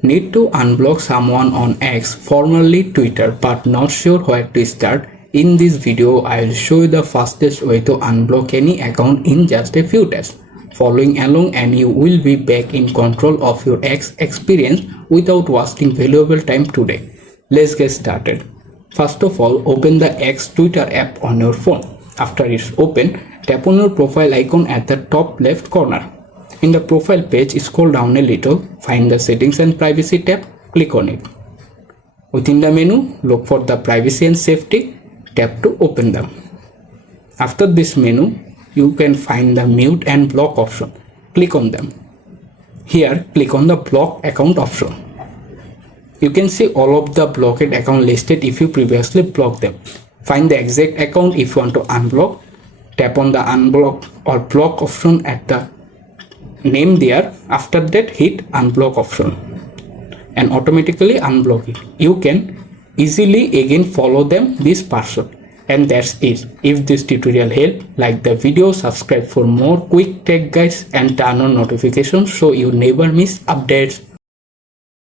Need to unblock someone on X, formerly Twitter, but not sure where to start? In this video, I will show you the fastest way to unblock any account in just a few steps. Following along and you will be back in control of your X experience without wasting valuable time today. Let's get started. First of all, open the X Twitter app on your phone. After it's open, tap on your profile icon at the top left corner. In the profile page, scroll down a little, find the settings and privacy tab, click on it. Within the menu, look for the privacy and safety, tap to open them. After this menu, you can find the mute and block option, click on them. Here, click on the block account option. You can see all of the blocked account listed if you previously blocked them. Find the exact account if you want to unblock, tap on the unblock or block option at the name there. After that, hit unblock option and automatically unblock it. You can easily again follow them this person. And that's it. If this tutorial helped, like the video, subscribe for more quick tech guides and turn on notifications so you never miss updates.